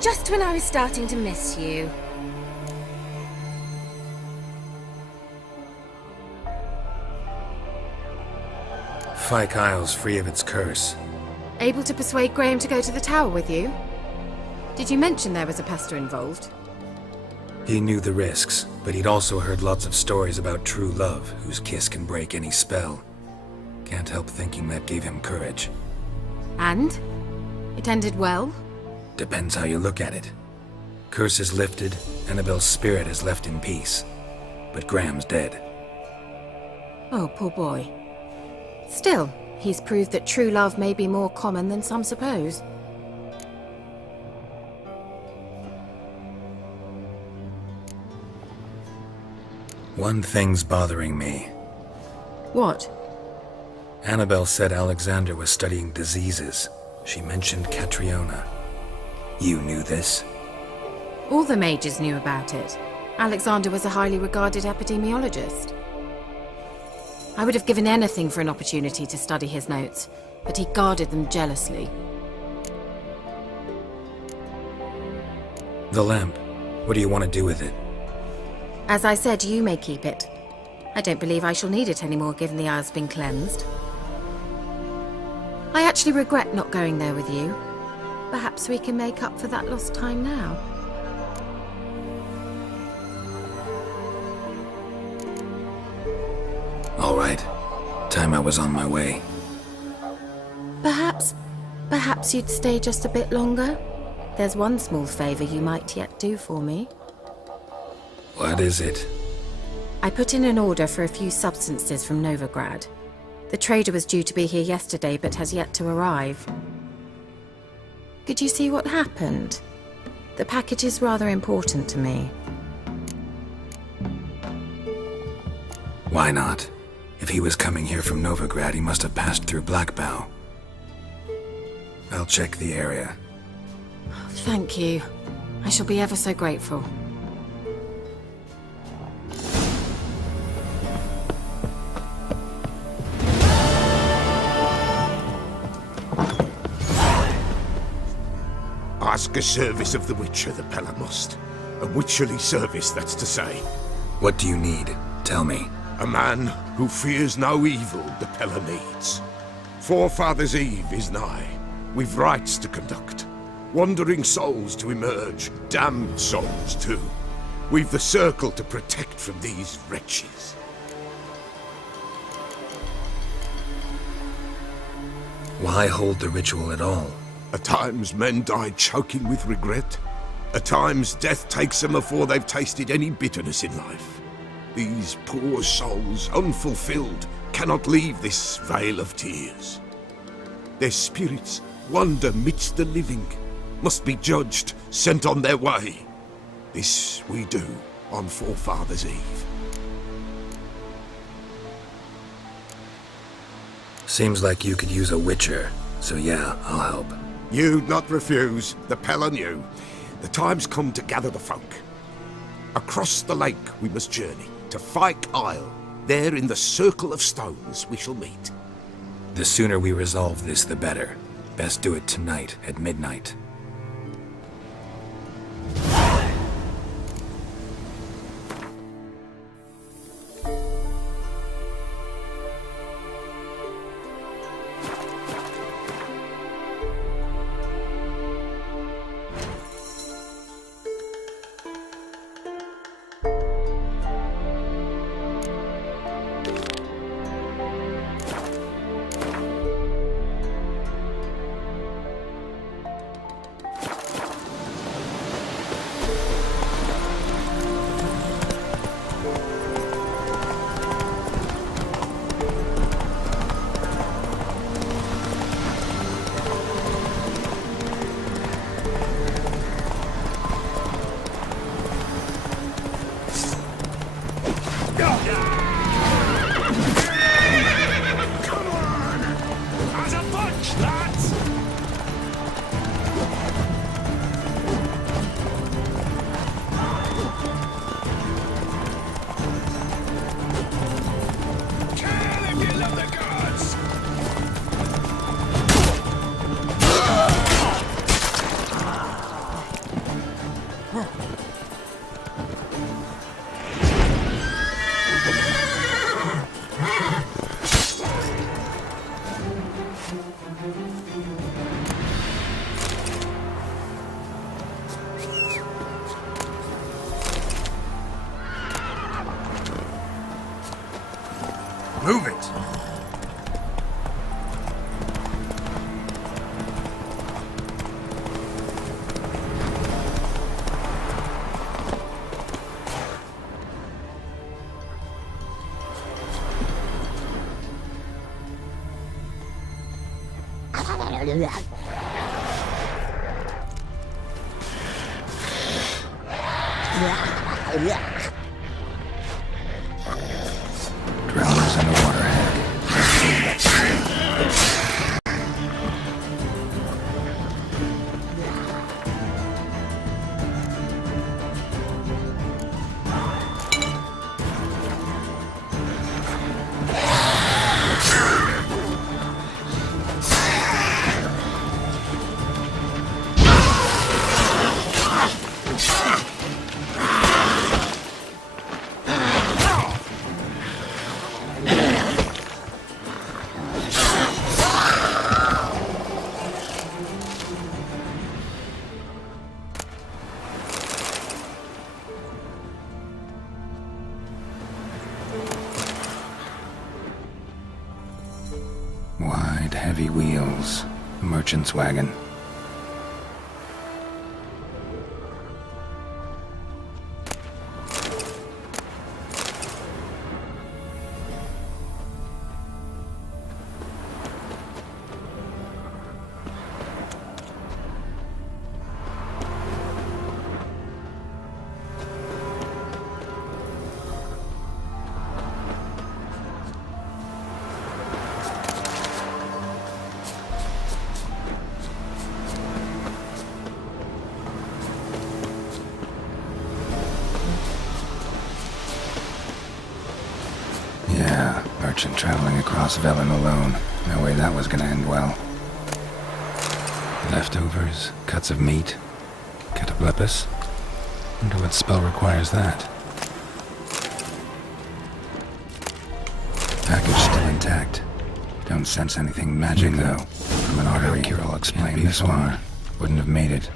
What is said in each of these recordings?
Just when I was starting to miss you. Fyke Isle's free of its curse. Able to persuade Graham to go to the tower with you? Did you mention there was a pester involved? He knew the risks, but he'd also heard lots of stories about true love, whose kiss can break any spell. Can't help thinking that gave him courage. And? It ended well? Depends how you look at it. Curse is lifted, Annabelle's spirit is left in peace. But Graham's dead. Oh, poor boy. Still, he's proved that true love may be more common than some suppose. One thing's bothering me. What? Annabelle said Alexander was studying diseases. She mentioned Catriona. You knew this? All the mages knew about it. Alexander was a highly regarded epidemiologist. I would have given anything for an opportunity to study his notes, but he guarded them jealously. The lamp. What do you want to do with it? As I said, you may keep it. I don't believe I shall need it anymore, given the Isle's been cleansed. I actually regret not going there with you. Perhaps we can make up for that lost time now. All right. Time I was on my way. Perhaps you'd stay just a bit longer? There's one small favor you might yet do for me. What is it? I put in an order for a few substances from Novigrad. The trader was due to be here yesterday, but has yet to arrive. Could you see what happened? The package is rather important to me. Why not? If he was coming here from Novigrad, he must have passed through Blackbow. I'll check the area. Thank you. I shall be ever so grateful. Ask a service of the Witcher, the Pella must. A witcherly service, that's to say. What do you need? Tell me. A man who fears no evil the Pella needs. Forefathers' Eve is nigh. We've rites to conduct. Wandering souls to emerge. Damned souls, too. We've the circle to protect from these wretches. Why hold the ritual at all? At times men die choking with regret. At times death takes them before they've tasted any bitterness in life. These poor souls, unfulfilled, cannot leave this vale of tears. Their spirits wander midst the living, must be judged, sent on their way. This we do on Forefathers' Eve. Seems like you could use a witcher, so yeah, I'll help. You'd not refuse, the Pella knew. The time's come to gather the folk. Across the lake we must journey, to Fyke Isle. There in the circle of stones we shall meet. The sooner we resolve this, the better. Best do it tonight at midnight. Move it! Drowners in the waterhead. Wide, heavy wheels. Merchant's wagon. Yeah, merchant traveling across Velen alone. No way that was gonna end well. Leftovers, cuts of meat, cataplepis. Wonder what spell requires that. Package still intact. Don't sense anything magic though. From an artery, I'll explain this one. Wouldn't have made it.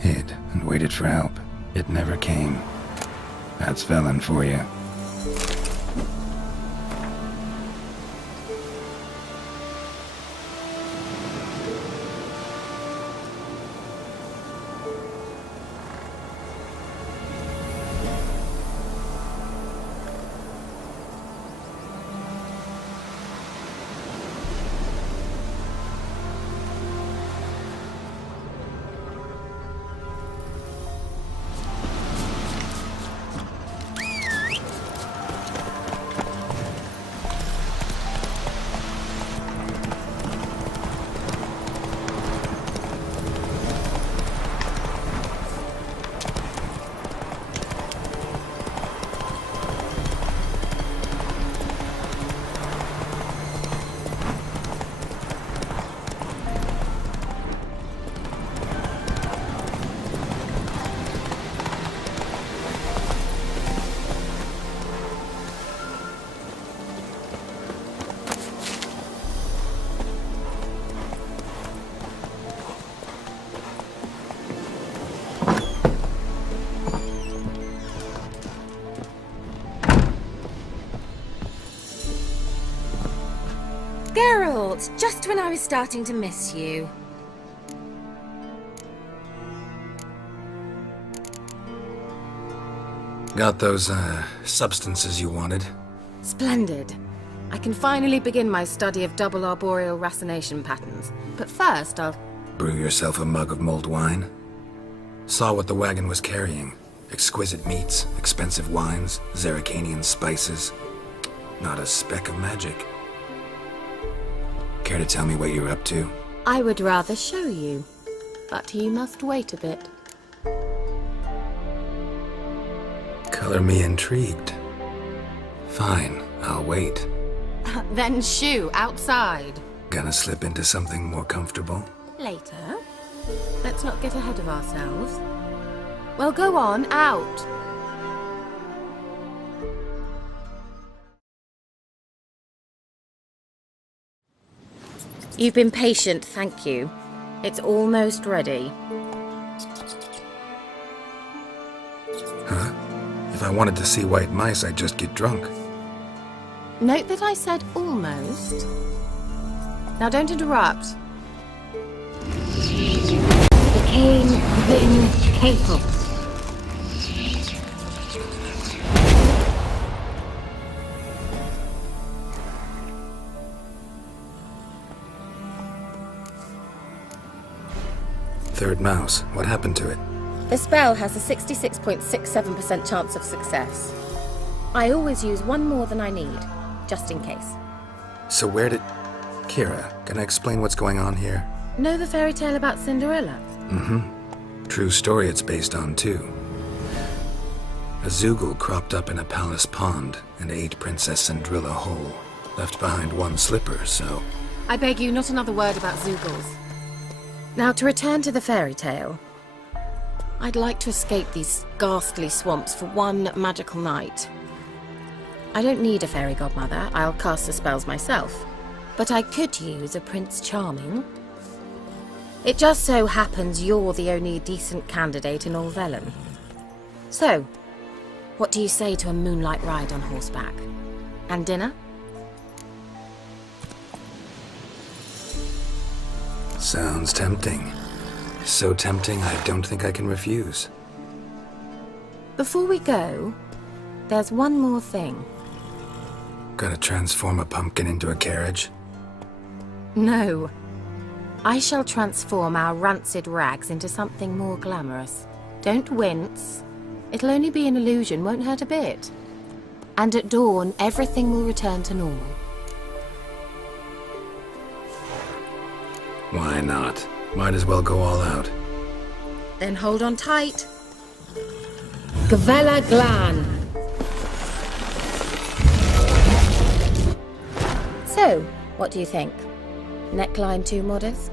Hid and waited for help. It never came. That's Velen for you. Geralt, just when I was starting to miss you. Got those, substances you wanted? Splendid. I can finally begin my study of double arboreal racination patterns. But first, I'll... Brew yourself a mug of mulled wine? Saw what the wagon was carrying. Exquisite meats, expensive wines, Zerrikanian spices. Not a speck of magic. Care to tell me what you're up to? I would rather show you. But you must wait a bit. Color me intrigued. Fine, I'll wait. Then shoo, outside. Gonna slip into something more comfortable? Later. Let's not get ahead of ourselves. Well, go on, out. You've been patient, thank you. It's almost ready. Huh? If I wanted to see white mice, I'd just get drunk. Note that I said almost. Now don't interrupt. Became Vin capable. Third mouse. What happened to it? The spell has a 66.67% chance of success. I always use one more than I need, just in case. So where did... Kira, can I explain what's going on here? Know the fairy tale about Cinderella? Mm-hmm. True story it's based on, too. A Zoogle cropped up in a palace pond and ate Princess Cinderella whole. Left behind one slipper, so... I beg you, not another word about Zoogles. Now, to return to the fairy tale. I'd like to escape these ghastly swamps for one magical night. I don't need a fairy godmother, I'll cast the spells myself. But I could use a Prince Charming. It just so happens you're the only decent candidate in all Vellum. So, what do you say to a moonlight ride on horseback? And dinner? Sounds tempting. So tempting, I don't think I can refuse. Before we go, there's one more thing. Gotta transform a pumpkin into a carriage? No. I shall transform our rancid rags into something more glamorous. Don't wince. It'll only be an illusion, won't hurt a bit. And at dawn, everything will return to normal. Why not? Might as well go all out. Then hold on tight. Gavella Glan. So, what do you think? Neckline too modest?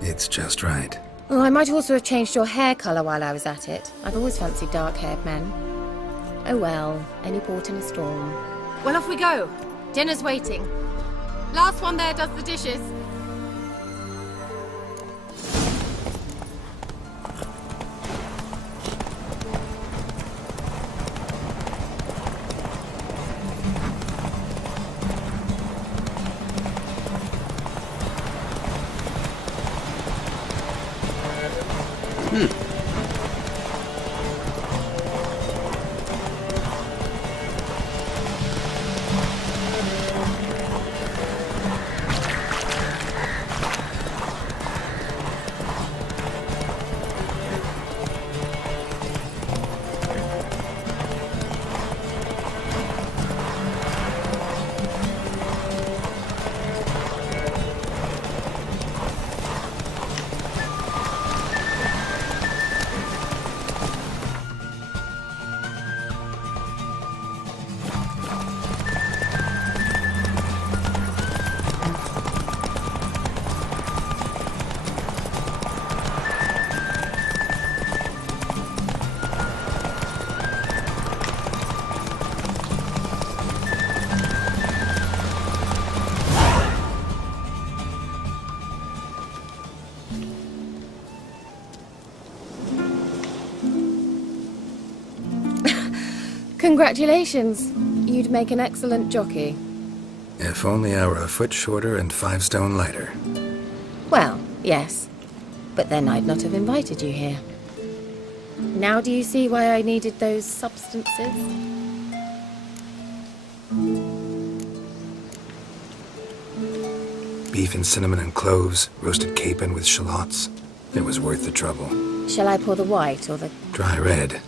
It's just right. Oh, I might also have changed your hair colour while I was at it. I've always fancied dark-haired men. Oh well, any port in a storm. Well, off we go. Dinner's waiting. Last one there does the dishes. Congratulations. You'd make an excellent jockey. If only I were a foot shorter and 5 stone lighter. Well, yes. But then I'd not have invited you here. Now do you see why I needed those substances? Beef and cinnamon and cloves, roasted capon with shallots. It was worth the trouble. Shall I pour the white or the... Dry red,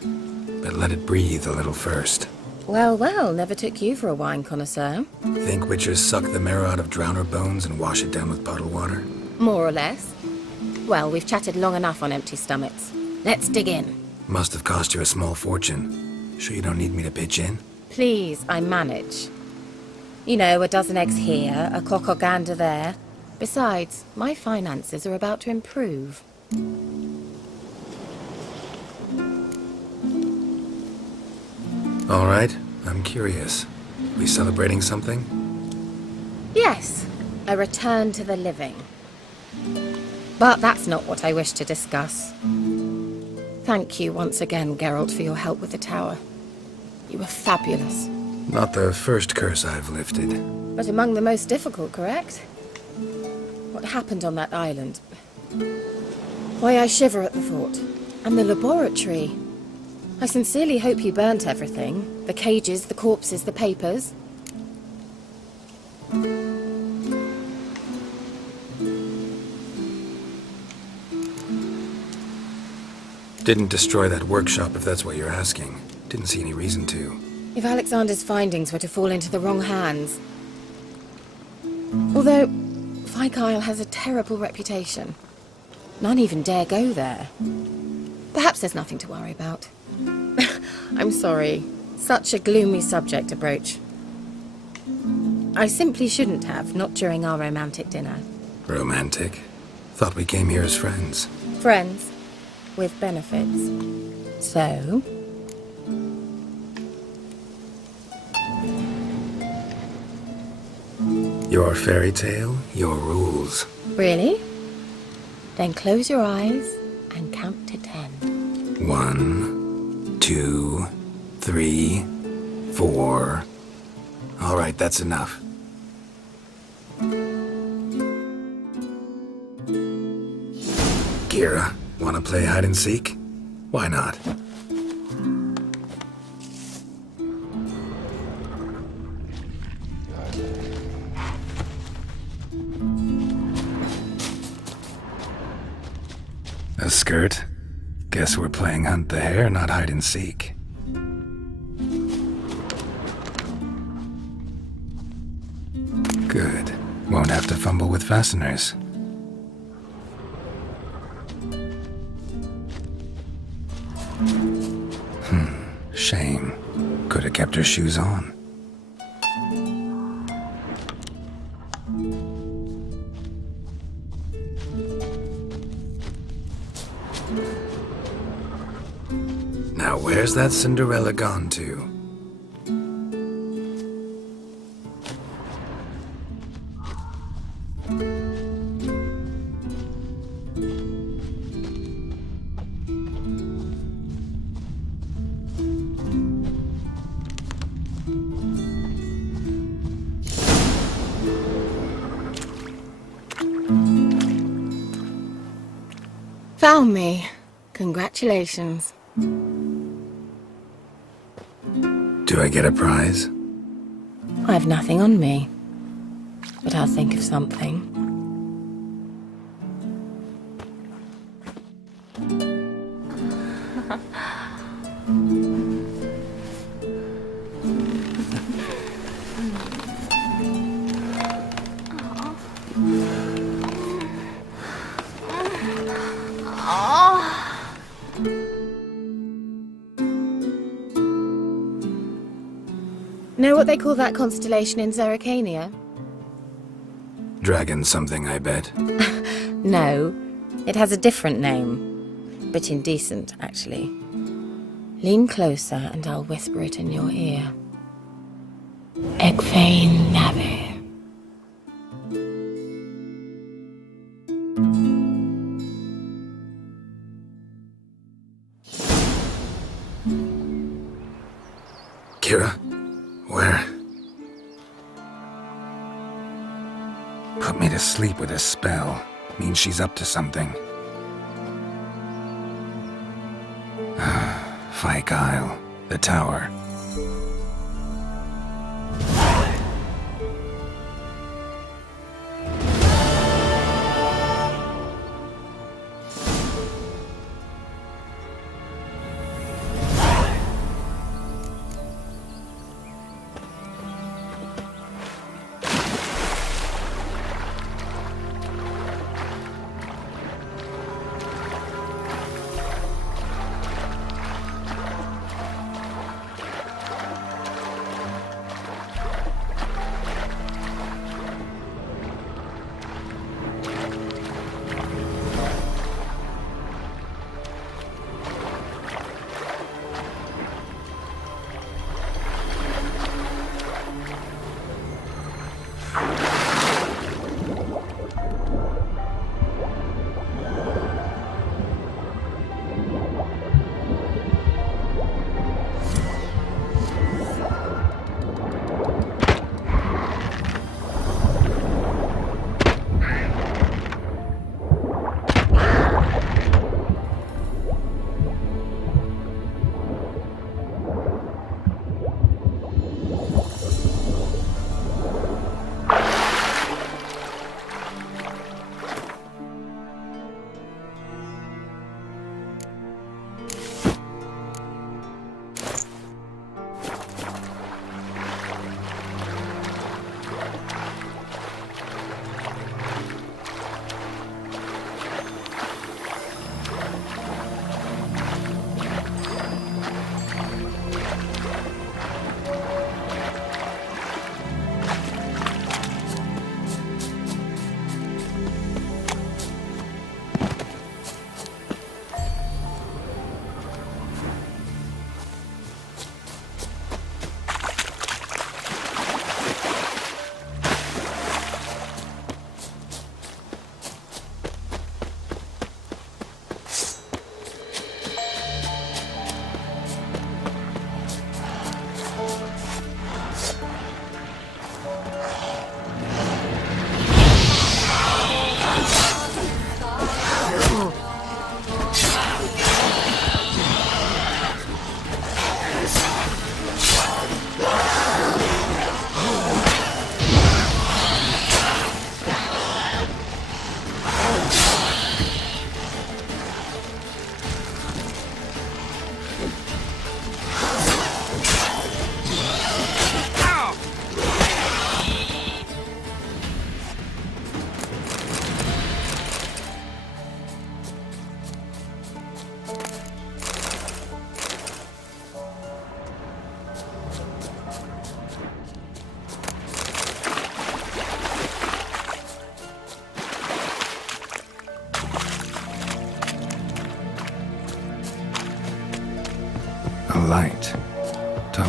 but let it breathe a little first. Well, well, never took you for a wine connoisseur. Think witches suck the marrow out of drowner bones and wash it down with puddle water? More or less. Well, we've chatted long enough on empty stomachs. Let's dig in. Must have cost you a small fortune. Sure you don't need me to pitch in? Please, I manage. You know, a dozen eggs here, a cock or gander there. Besides, my finances are about to improve. All right, I'm curious. We celebrating something? Yes, a return to the living. But that's not what I wish to discuss. Thank you once again, Geralt, for your help with the tower. You were fabulous. Not the first curse I've lifted. But among the most difficult, correct? What happened on that island? Why, I shiver at the thought. And the laboratory. I sincerely hope you burnt everything. The cages, the corpses, the papers. Didn't destroy that workshop, if that's what you're asking. Didn't see any reason to. If Alexander's findings were to fall into the wrong hands... Although, Vikyle has a terrible reputation. None even dare go there. Perhaps there's nothing to worry about. I'm sorry. Such a gloomy subject to broach. I simply shouldn't have, not during our romantic dinner. Romantic? Thought we came here as friends. Friends. With benefits. So... Your fairy tale, your rules. Really? Then close your eyes and count to 10. 1, 2, 3, 4. All right, that's enough. Kira, wanna play hide and seek? Why not? A skirt? Guess we're playing hunt the hare, not hide and seek. Good. Won't have to fumble with fasteners. Shame. Could have kept her shoes on. Now where's that Cinderella gone to? Found me. Congratulations. Do I get a prize? I have nothing on me. But I'll think of something. Know what they call that constellation in Zerrikania? Dragon something, I bet. No, it has a different name. Bit indecent, actually. Lean closer and I'll whisper it in your ear. Egfain Nave. Kira? Where? Put me to sleep with a spell. Means she's up to something. Vikyle, the tower.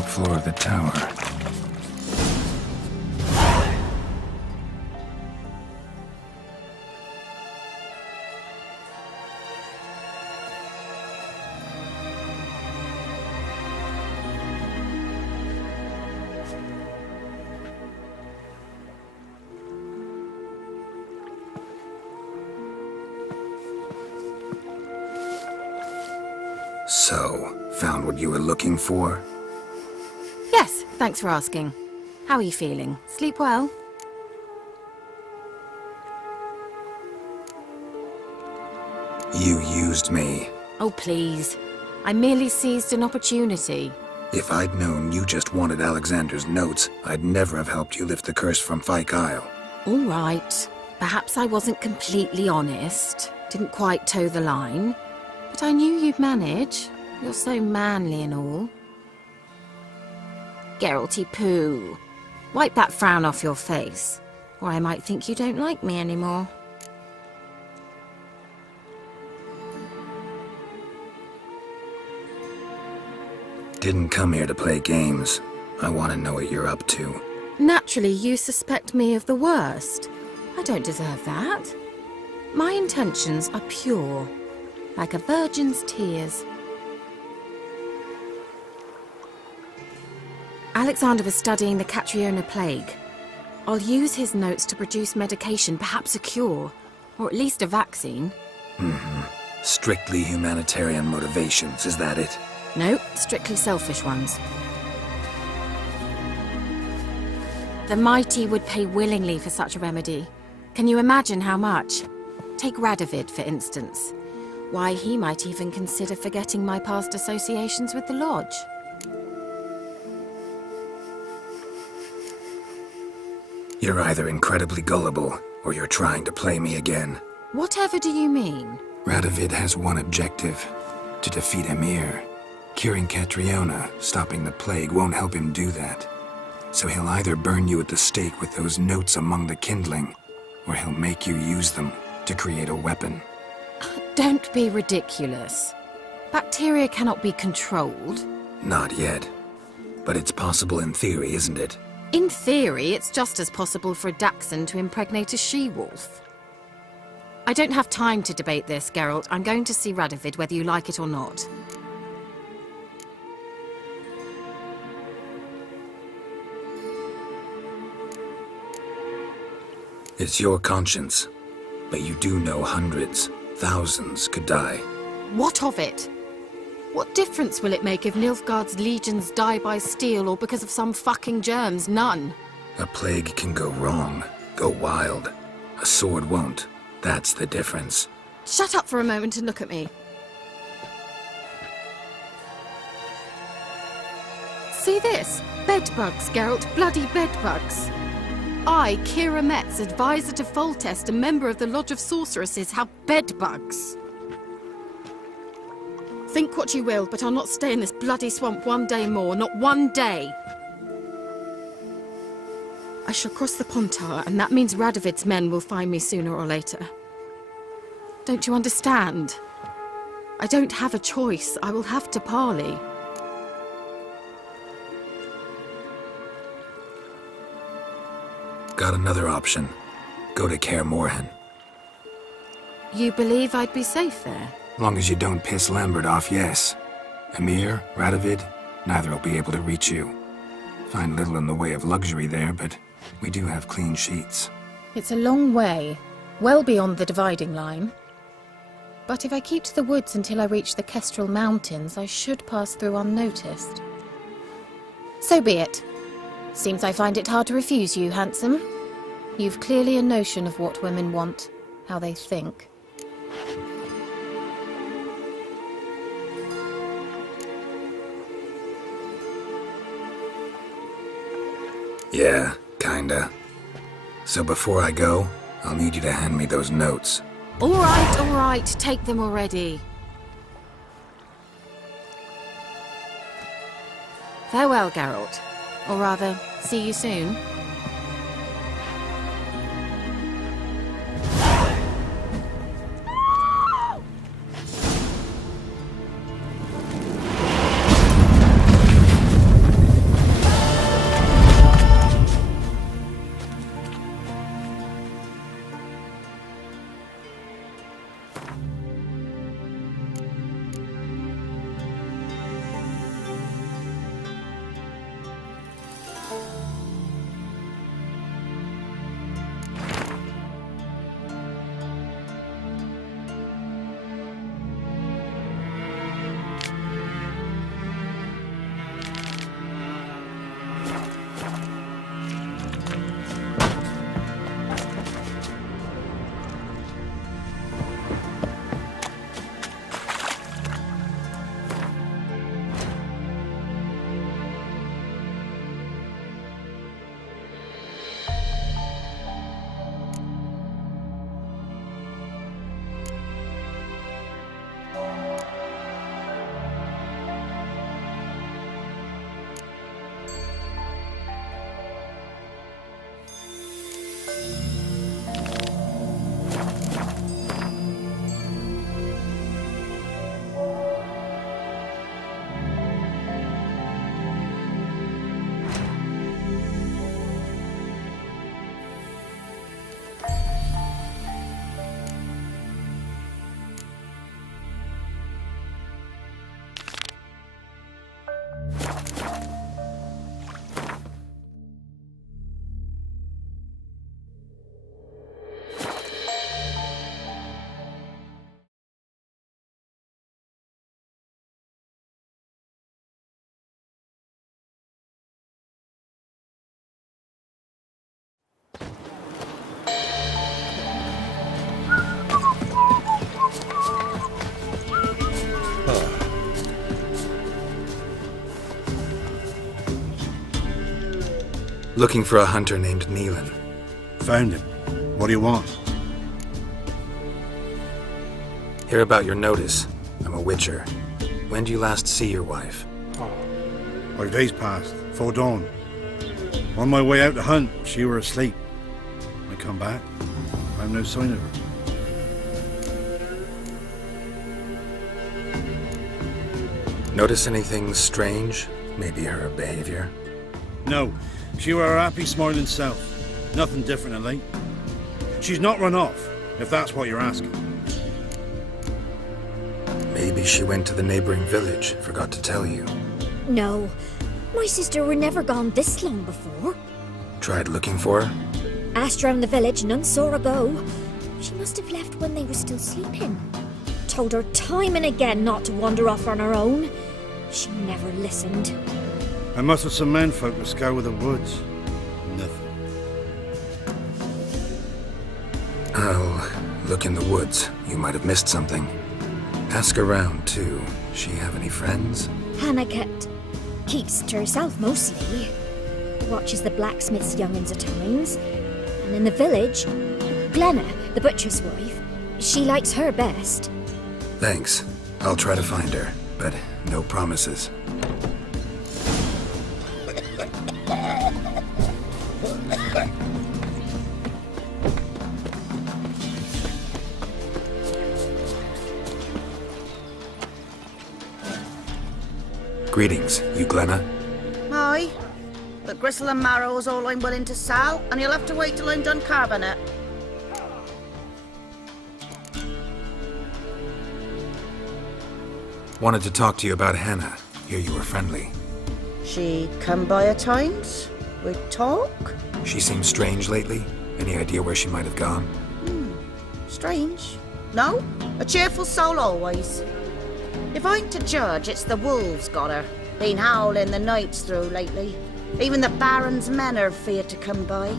top floor of the tower. So, found what you were looking for? Yes, thanks for asking. How are you feeling? Sleep well? You used me. Oh, please. I merely seized an opportunity. If I'd known you just wanted Alexander's notes, I'd never have helped you lift the curse from Fyke Isle. All right. Perhaps I wasn't completely honest. Didn't quite toe the line. But I knew you'd manage. You're so manly and all. Geralty poo. Wipe that frown off your face, or I might think you don't like me anymore. Didn't come here to play games. I want to know what you're up to. Naturally, you suspect me of the worst. I don't deserve that. My intentions are pure, like a virgin's tears. Alexander was studying the Catriona plague. I'll use his notes to produce medication, perhaps a cure, or at least a vaccine. Strictly humanitarian motivations, is that it? No, strictly selfish ones. The mighty would pay willingly for such a remedy. Can you imagine how much? Take Radovid, for instance. Why, he might even consider forgetting my past associations with the Lodge. You're either incredibly gullible, or you're trying to play me again. Whatever do you mean? Radovid has one objective: to defeat Emir. Curing Catriona, stopping the plague, won't help him do that. So he'll either burn you at the stake with those notes among the kindling, or he'll make you use them to create a weapon. Don't be ridiculous. Bacteria cannot be controlled. Not yet. But it's possible in theory, isn't it? In theory, it's just as possible for a Dachshund to impregnate a she-wolf. I don't have time to debate this, Geralt. I'm going to see Radovid whether you like it or not. It's your conscience. But you do know hundreds, thousands could die. What of it? What difference will it make if Nilfgaard's legions die by steel or because of some fucking germs? None. A plague can go wrong, go wild. A sword won't. That's the difference. Shut up for a moment and look at me. See this? Bedbugs, Geralt. Bloody bedbugs. I, Kira Metz, advisor to Foltest, a member of the Lodge of Sorceresses, have bedbugs. Think what you will, but I'll not stay in this bloody swamp one day more. Not one day. I shall cross the Pontar, and that means Radovid's men will find me sooner or later. Don't you understand? I don't have a choice. I will have to parley. Got another option. Go to Kaer Morhen. You believe I'd be safe there? Long as you don't piss Lambert off, yes. Emir, Radovid, neither will be able to reach you. Find little in the way of luxury there, but we do have clean sheets. It's a long way, well beyond the dividing line. But if I keep to the woods until I reach the Kestrel Mountains, I should pass through unnoticed. So be it. Seems I find it hard to refuse you, handsome. You've clearly a notion of what women want, how they think. Yeah, kinda. So before I go, I'll need you to hand me those notes. All right, take them already. Farewell, Geralt. Or rather, see you soon. Looking for a hunter named Neelan. Found him. What do you want? Hear about your notice. I'm a witcher. When do you last see your wife? 5 days passed, 'fore dawn. On my way out to hunt, she were asleep. I come back, found no sign of her. Notice anything strange? Maybe her behavior? No, she were her happy, smiling self. Nothing different of late. She's not run off, if that's what you're asking. Maybe she went to the neighboring village, forgot to tell you. No, my sister were never gone this long before. Tried looking for her? Asked round the village, none saw her go. She must have left when they were still sleeping. Told her time and again not to wander off on her own. She never listened. I must have some menfolk to scour the woods. Nothing. I'll look in the woods. You might have missed something. Ask around, too. She have any friends? Hannah keeps to herself mostly. Watches the blacksmith's young'uns at times. And in the village, Glenna, the butcher's wife, she likes her best. Thanks. I'll try to find her, but no promises. Greetings, you Glenna? Aye. The gristle and marrow's all I'm willing to sell, and you'll have to wait till I'm done carving it. Wanted to talk to you about Hannah. Hear you were friendly. She come by at times? We talk? She seems strange lately. Any idea where she might have gone? Strange. No? A cheerful soul always. If I'm to judge, it's the wolves got her. Been howling the nights through lately. Even the Baron's men are feared to come by.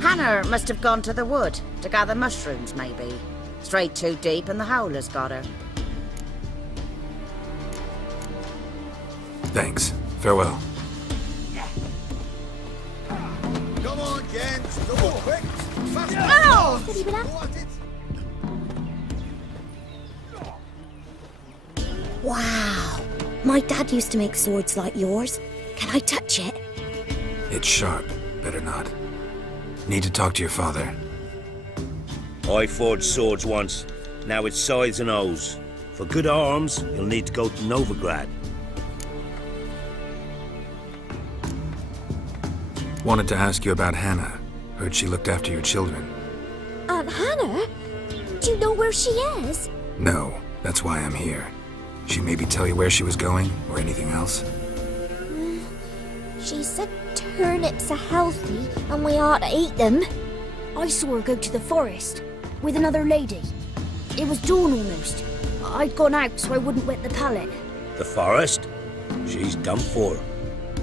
Hannah must have gone to the wood to gather mushrooms, maybe. Strayed too deep and the howlers got her. Thanks. Farewell. Come on, gents. Come on, quick. Faster. Ow! Wow. My dad used to make swords like yours. Can I touch it? It's sharp. Better not. Need to talk to your father. I forged swords once. Now it's scythes and hoes. For good arms, you'll need to go to Novigrad. Wanted to ask you about Hannah. Heard she looked after your children. Aunt Hannah? Do you know where she is? No, that's why I'm here. She maybe tell you where she was going, or anything else? She said turnips are healthy and we ought to eat them. I saw her go to the forest with another lady. It was dawn almost. I'd gone out so I wouldn't wet the pallet. The forest? She's done for.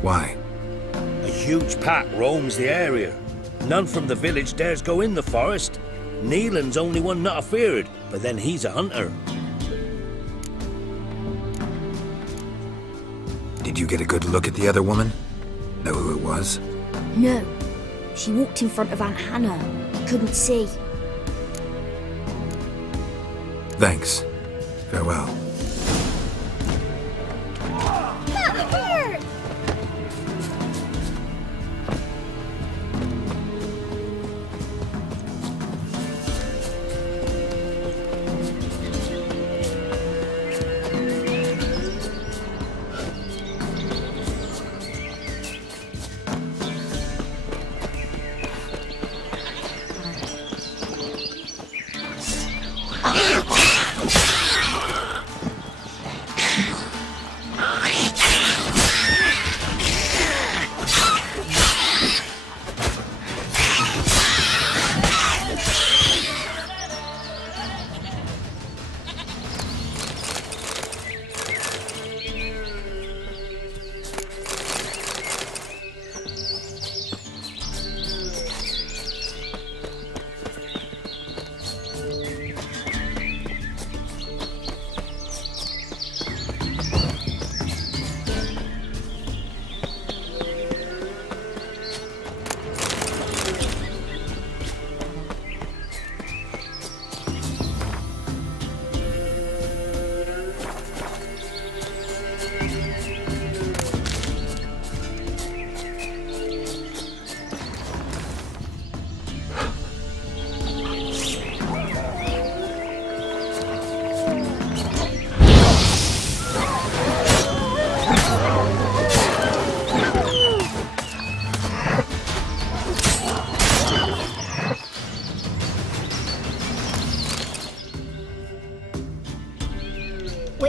Why? A huge pack roams the area. None from the village dares go in the forest. Neelan's only one not afeared, but then he's a hunter. Did you get a good look at the other woman? Know who it was? No. She walked in front of Aunt Hannah. Couldn't see. Thanks. Farewell. That hurt!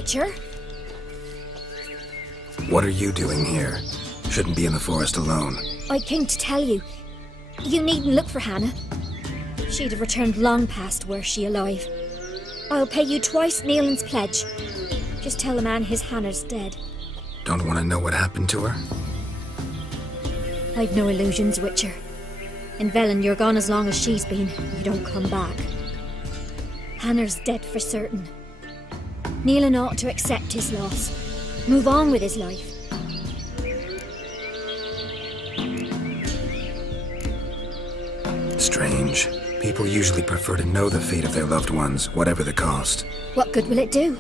Witcher. What are you doing here? Shouldn't be in the forest alone. I came to tell you. You needn't look for Hannah. She'd have returned long past were she alive. I'll pay you twice Neelan's pledge. Just tell the man his Hannah's dead. Don't want to know what happened to her? I've no illusions, Witcher. In Velen, you're gone as long as she's been. You don't come back. Hannah's dead for certain. Neelan ought to accept his loss. Move on with his life. Strange. People usually prefer to know the fate of their loved ones, whatever the cost. What good will it do?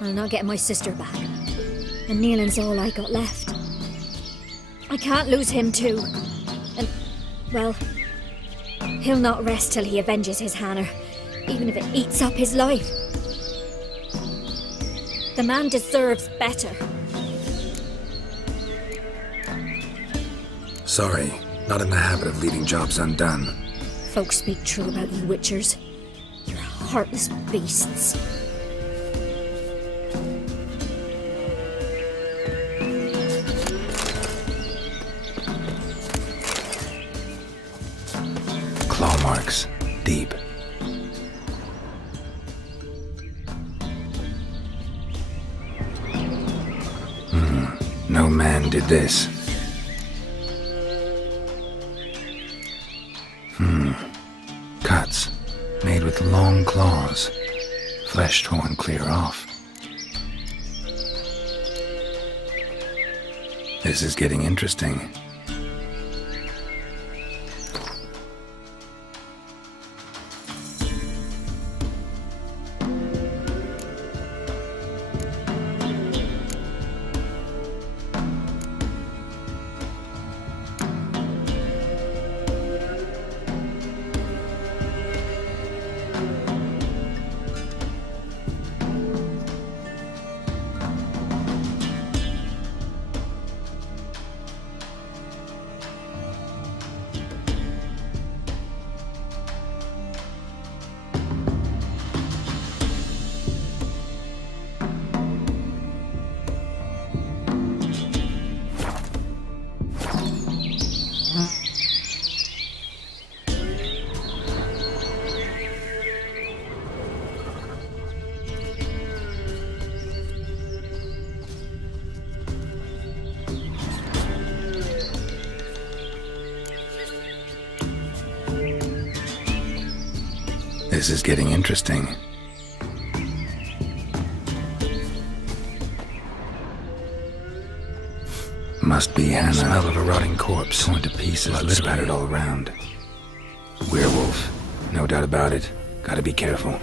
I'll not get my sister back. And Neelan's all I got left. I can't lose him too. And, well, he'll not rest till he avenges his Hannah, even if it eats up his life. The man deserves better. Sorry, not in the habit of leaving jobs undone. Folks speak true about you Witchers. You're heartless beasts. Claw marks. Deep. No man did this. Cuts. Made with long claws. Flesh torn clear off. This is getting interesting. This is getting interesting. Must be Hannah. Smell of a rotting corpse. Torn to pieces, blood spattered all around. Werewolf. No doubt about it. Gotta be careful.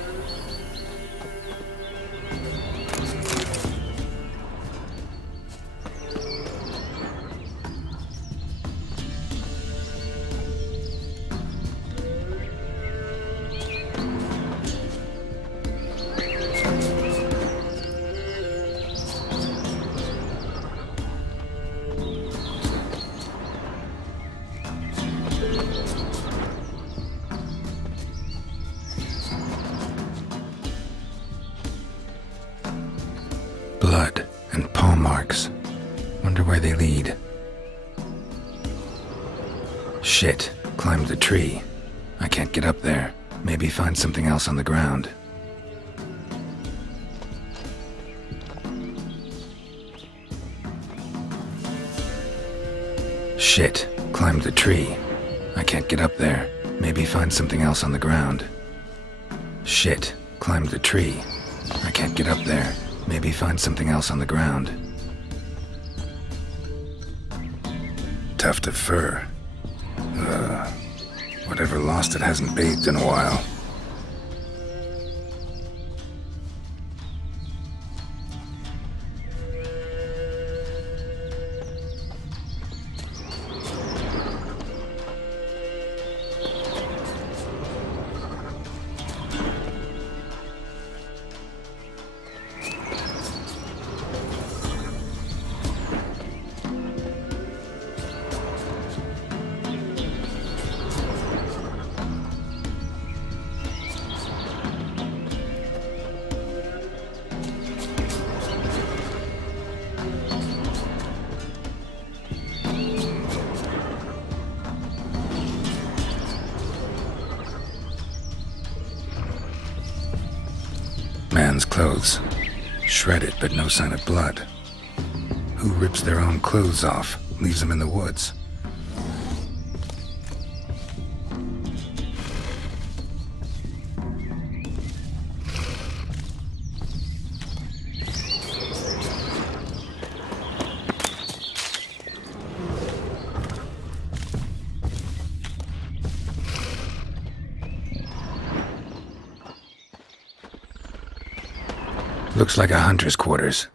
Blood and paw marks. Wonder where they lead. Shit. Climbed the tree. I can't get up there. Maybe find something else on the ground. Shit. Climbed the tree. I can't get up there. Maybe find something else on the ground. Shit. Climbed the tree. I can't get up there. Maybe find something else on the ground. Tuft of fur. Whatever lost it hasn't bathed in a while. man's clothes. Shredded, but no sign of blood. Who rips their own clothes off, leaves them in the woods? Looks like a hunter's quarters.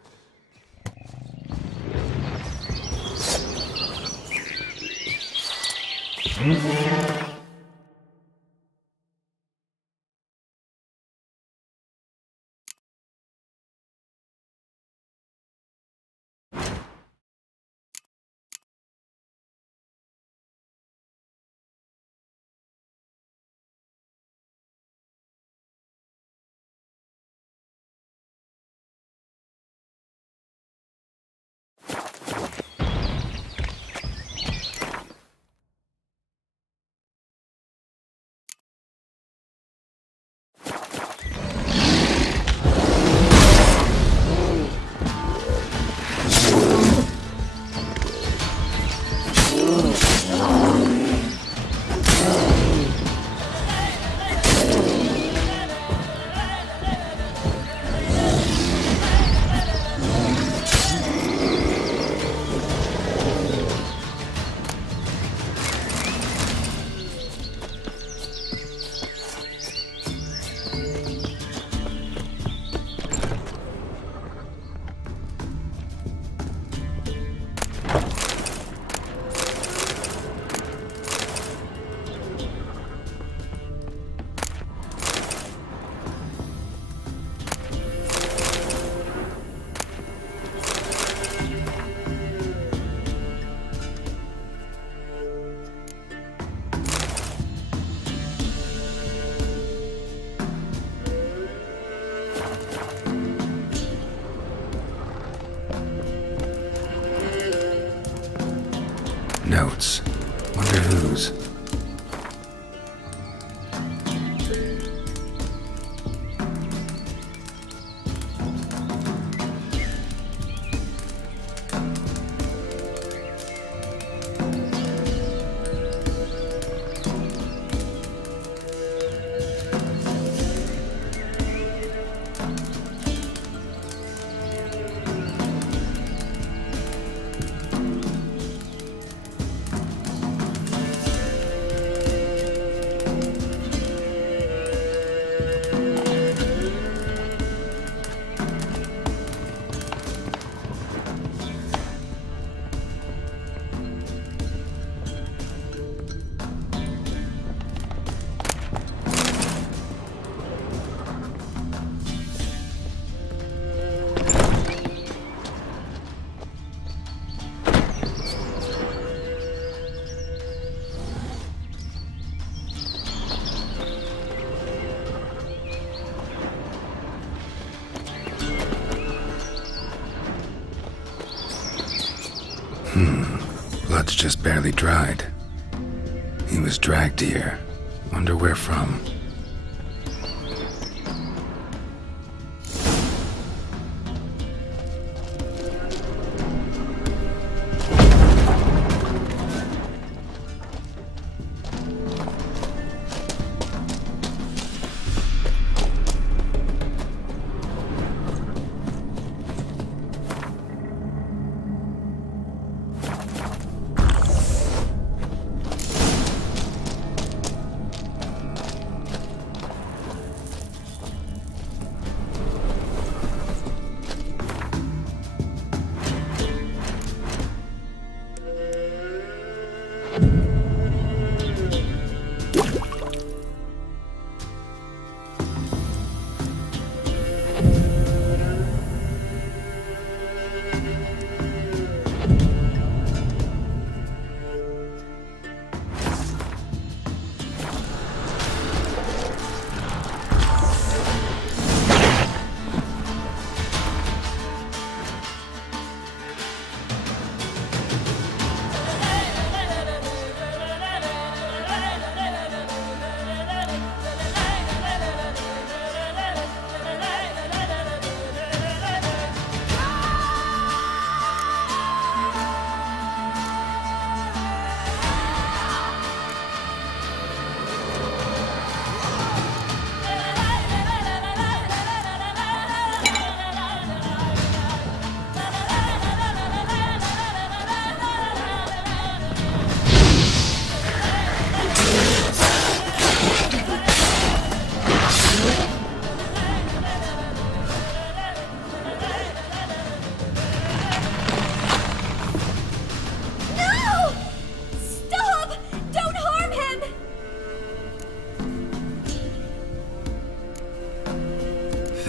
Notes. Wonder whose. Blood's just barely dried. He was dragged here. Wonder where from.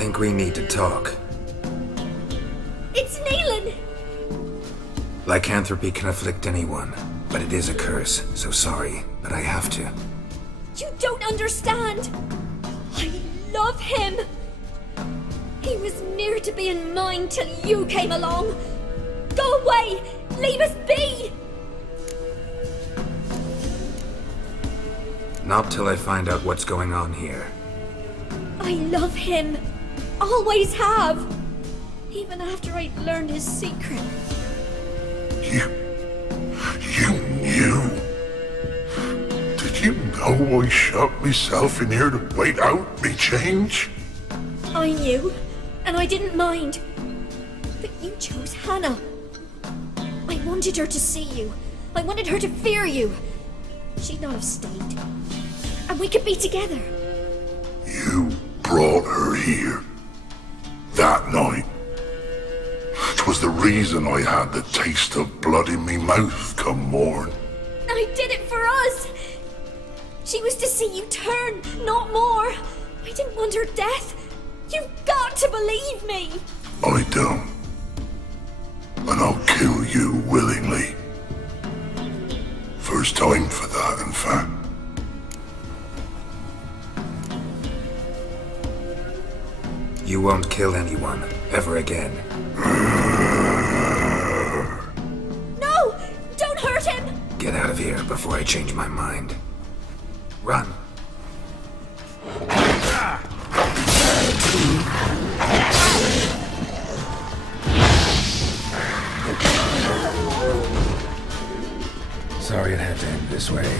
think we need to talk. It's Neelan! Lycanthropy can afflict anyone, but it is a curse, so sorry, but I have to. You don't understand! I love him! He was near to being mine till you came along! Go away! Leave us be! Not till I find out what's going on here. I love him! Always have! Even after I'd learned his secret. You knew? Did you know I shut myself in here to wait out me change? I knew, and I didn't mind. But you chose Hannah. I wanted her to see you. I wanted her to fear you. She'd not have stayed. And we could be together. You brought her here. That night. 'Twas the reason I had the taste of blood in me mouth come morn. I did it for us. She was to see you turn, not more. I didn't want her death. You've got to believe me. I don't. And I'll kill you willingly. First time for that, in fact. You won't kill anyone, ever again. No! Don't hurt him! Get out of here before I change my mind. Run! Sorry it had to end this way.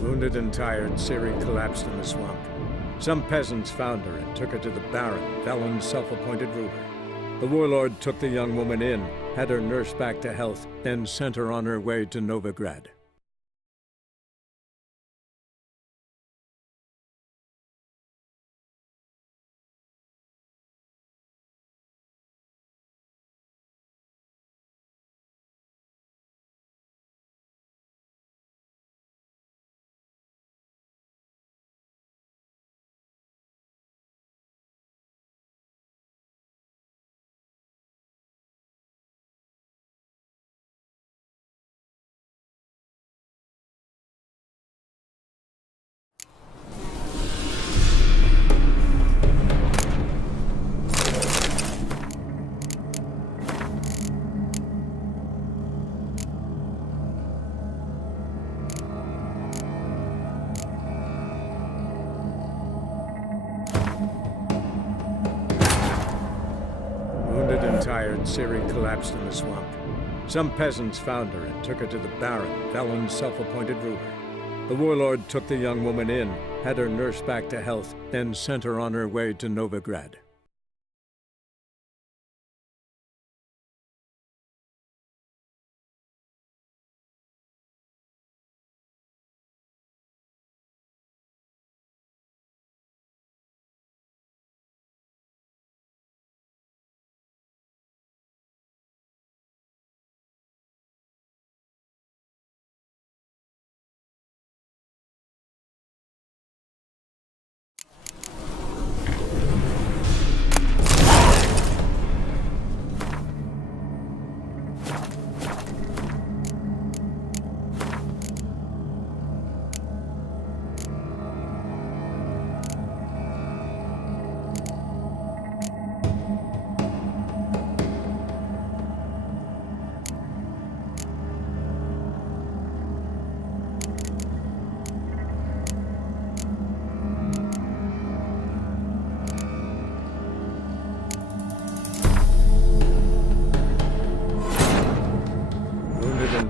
Wounded and tired, Siri collapsed in the swamp. Some peasants found her and took her to the Baron, Velen's self-appointed ruler. The warlord took the young woman in, had her nursed back to health, then sent her on her way to Novigrad. Wounded and tired, Siri collapsed in the swamp. Some peasants found her and took her to the Baron, Velen's self-appointed ruler. The warlord took the young woman in, had her nursed back to health, then sent her on her way to Novigrad.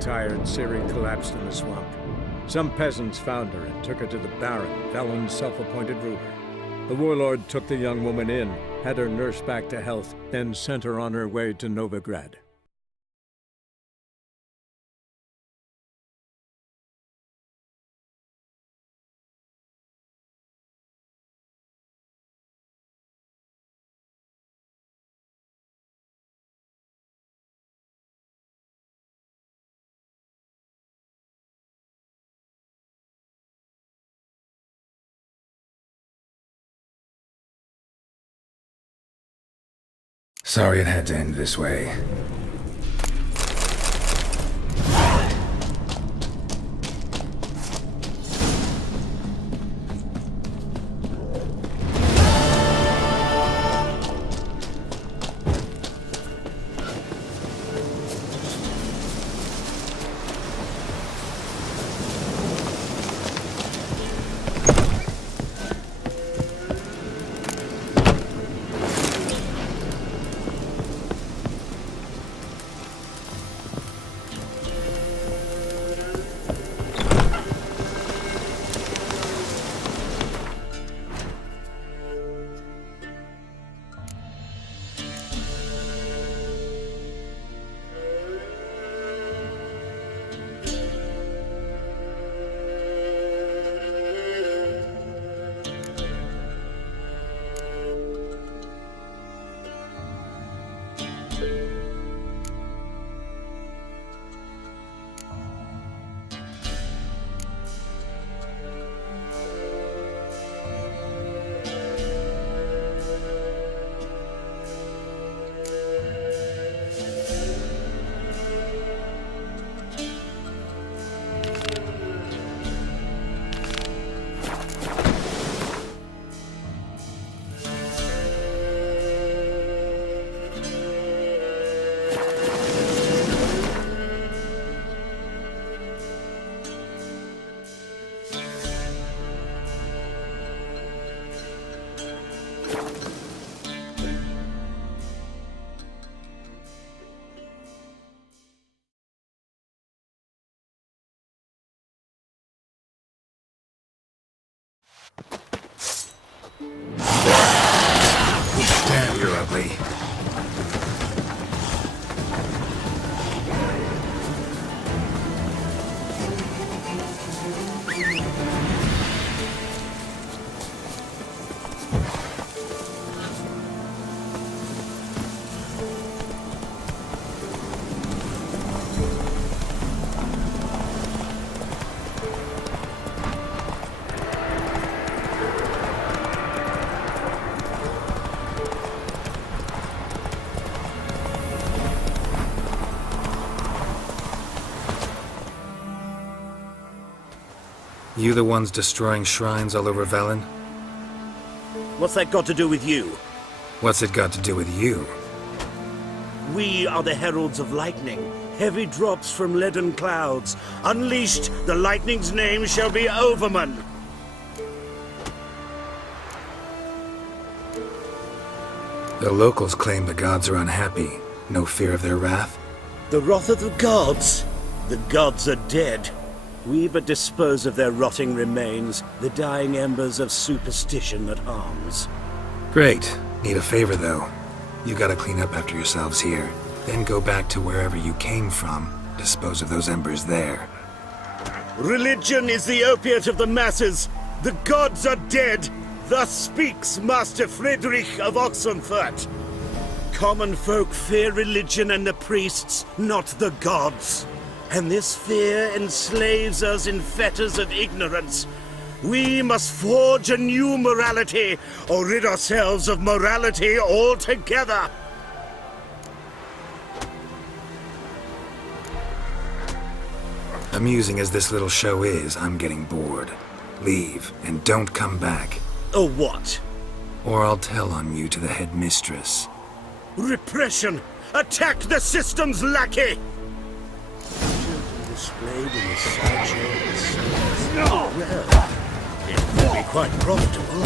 Tired, Siri collapsed in the swamp. Some peasants found her and took her to the Baron, Velen's self-appointed ruler. The warlord took the young woman in, had her nursed back to health, then sent her on her way to Novigrad. Sorry it had to end this way. Damn, you're ugly. You the ones destroying shrines all over Velen? What's that got to do with you? What's it got to do with you? We are the heralds of lightning. Heavy drops from leaden clouds. Unleashed, the lightning's name shall be Overman. The locals claim the gods are unhappy. No fear of their wrath? The wrath of the gods? The gods are dead. We but dispose of their rotting remains, the dying embers of superstition that harms. Great. Need a favor, though. You gotta clean up after yourselves here. Then go back to wherever you came from. Dispose of those embers there. Religion is the opiate of the masses. The gods are dead. Thus speaks Master Friedrich of Oxenfurt. Common folk fear religion and the priests, not the gods. And this fear enslaves us in fetters of ignorance. We must forge a new morality, or rid ourselves of morality altogether. Amusing as this little show is, I'm getting bored. Leave, and don't come back. Or what? Or I'll tell on you to the headmistress. Repression! Attack the system's lackey! Displayed in the sideshow. No! Well, it will be quite profitable.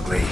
ugly.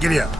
Giddy up.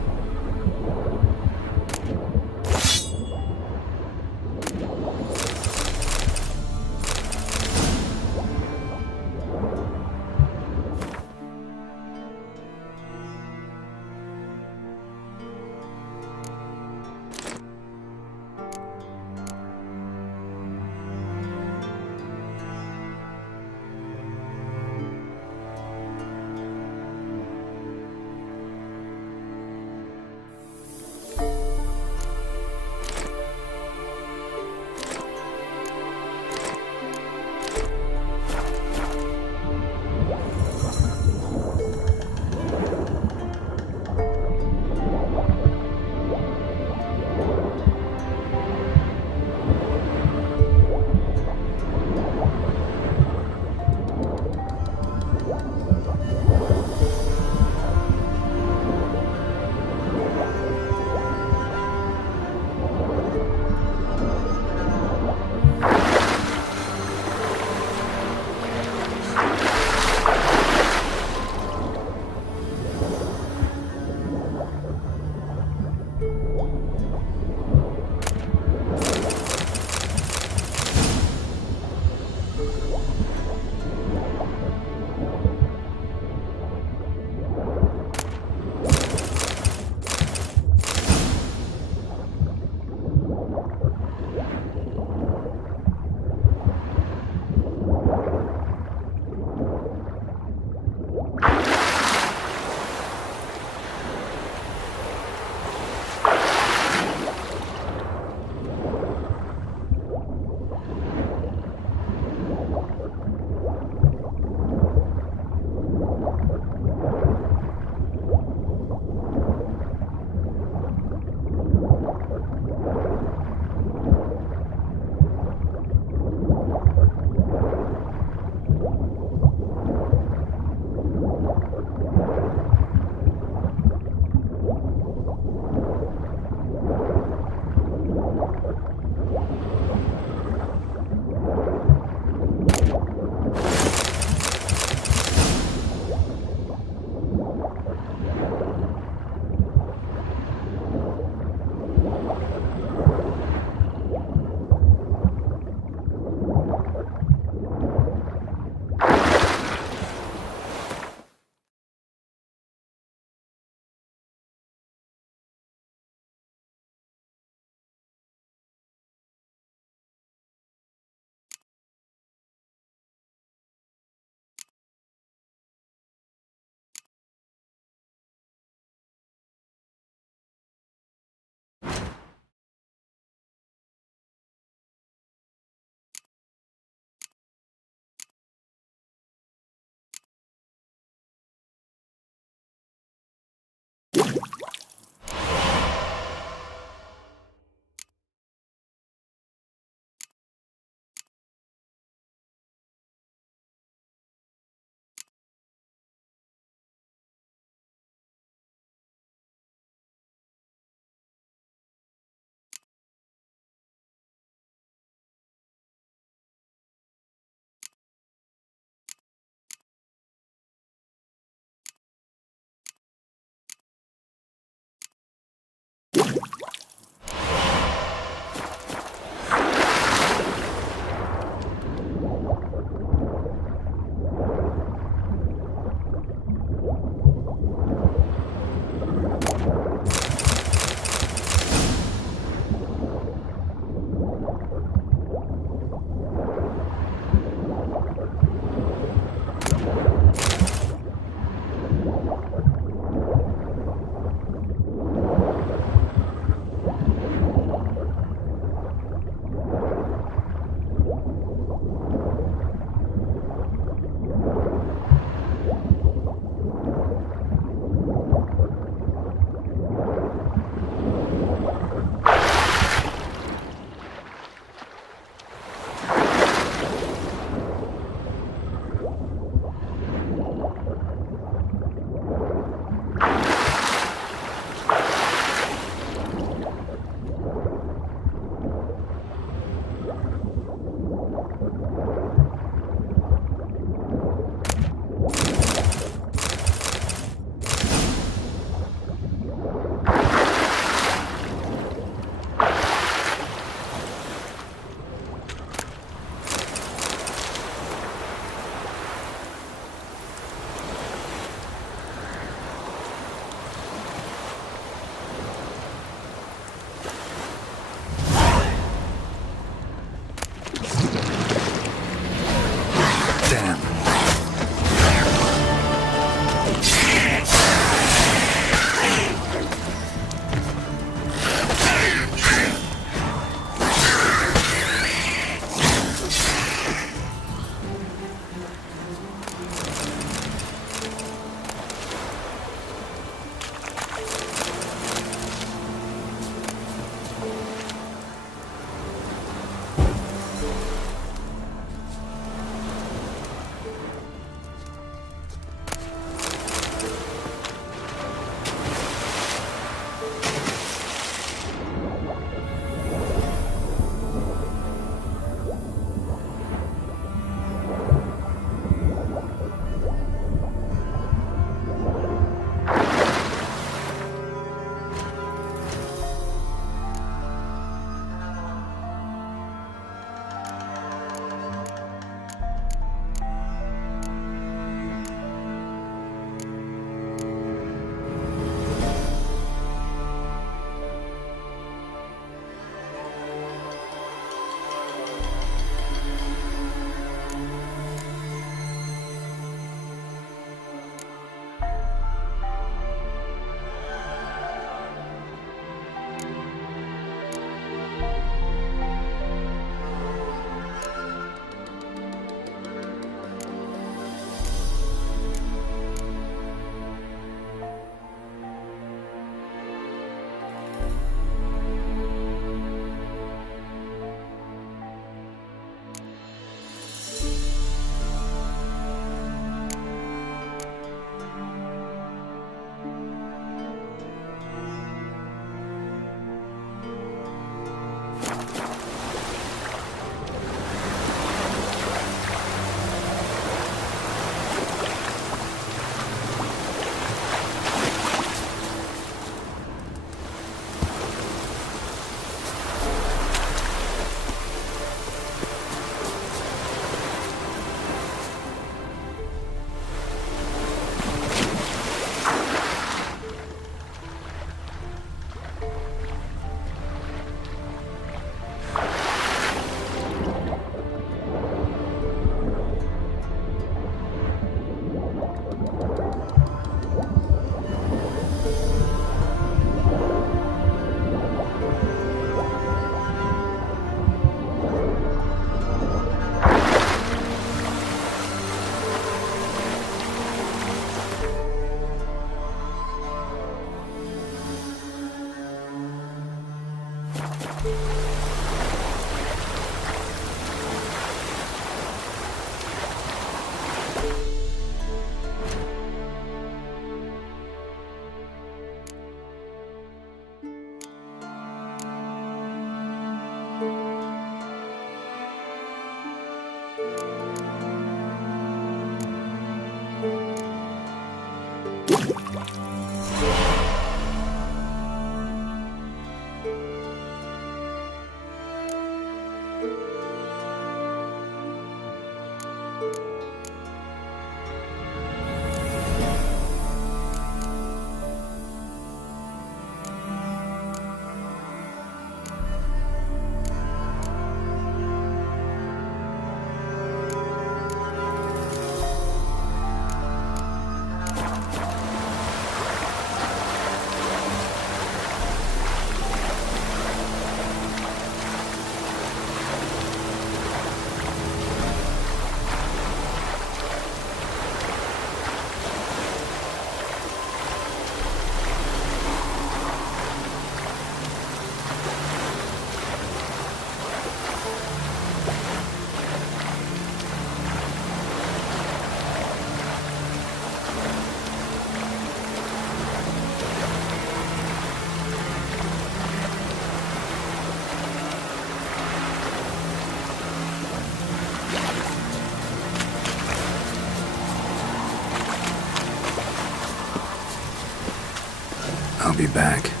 I'll be back.